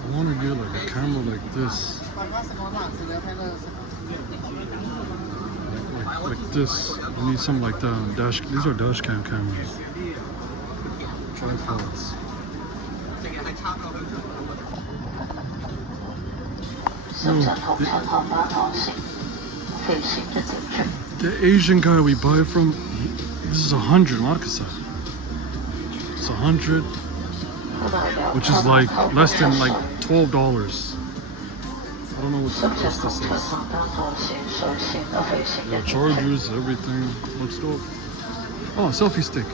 I want to get like a camera like this. Like this. I need something like that. These are dash cam cameras. Tripods. The Asian guy we buy from, this is 100 markasa. It's 100, which is like less than like $12. I don't know what the price this is. Yeah, chargers, everything. Looks dope. Oh, selfie stick.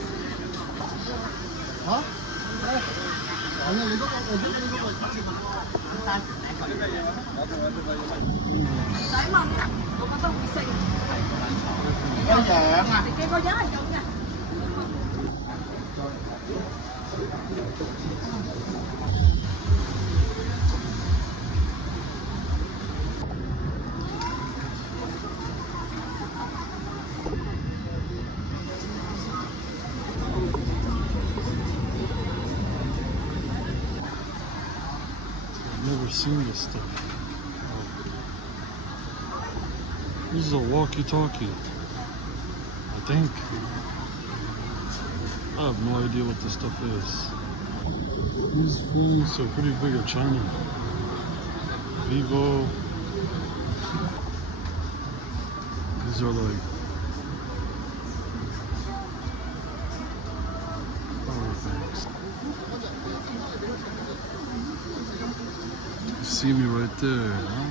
I've never seen this stuff. This is a walkie-talkie, I think. I have no idea what this stuff is. These phones are pretty big in China. Vivo. These are like power banks. You see me right there, huh?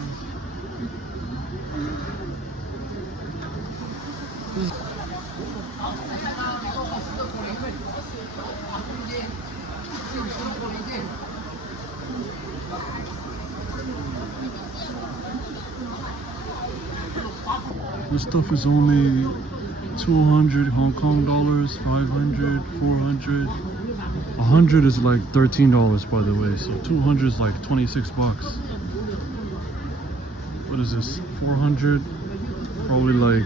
This stuff is only 200 Hong Kong dollars, 500, 400. 100 is like $13 by the way, so 200 is like 26 bucks. What is this? 400? Probably like,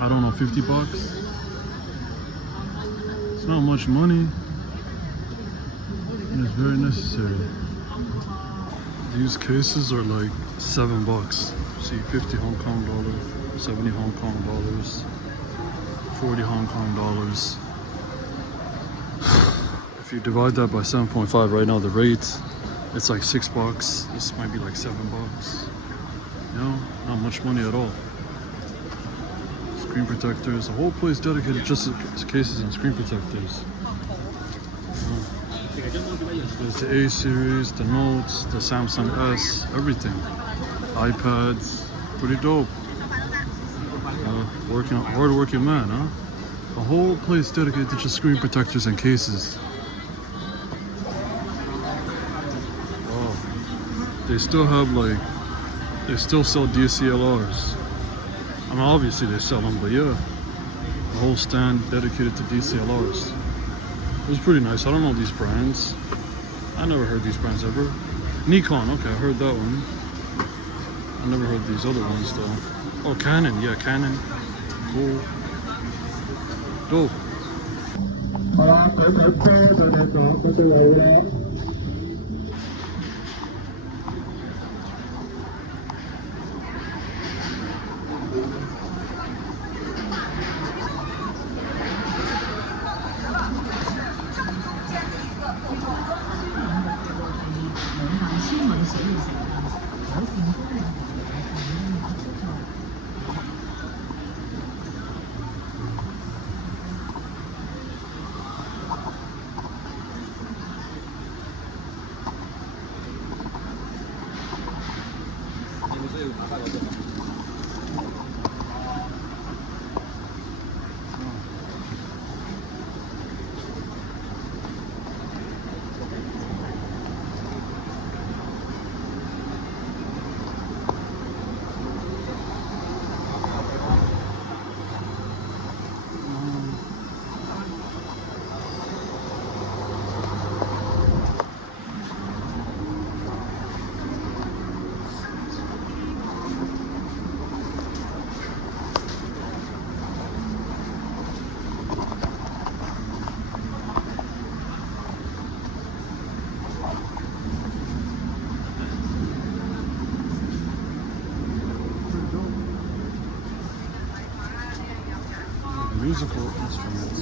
I don't know, 50 bucks. It's not much money. It is very necessary. These cases are like 7 bucks. See, 50 Hong Kong dollars, 70 Hong Kong dollars, 40 Hong Kong dollars. If you divide that by 7.5 right now, the rate, it's like 6 bucks. This might be like 7 bucks. You know, not much money at all. Screen protectors, the whole place dedicated just to cases and screen protectors. There's the A series, the Notes, the Samsung S, everything. iPads, pretty dope. Hard-working man, huh? A whole place dedicated to just screen protectors and cases. Wow. They still have like, they still sell DCLRs. I mean, obviously they sell them, but yeah, the whole stand dedicated to DCLRs. It was pretty nice. I don't know these brands. I never heard these brands ever. Nikon, okay, I heard that one. I never heard these other ones though. Oh, Canon, yeah, Canon. Cool. Dope. 好啦，佢哋車佢哋講嗰啲位咧。Musical instruments.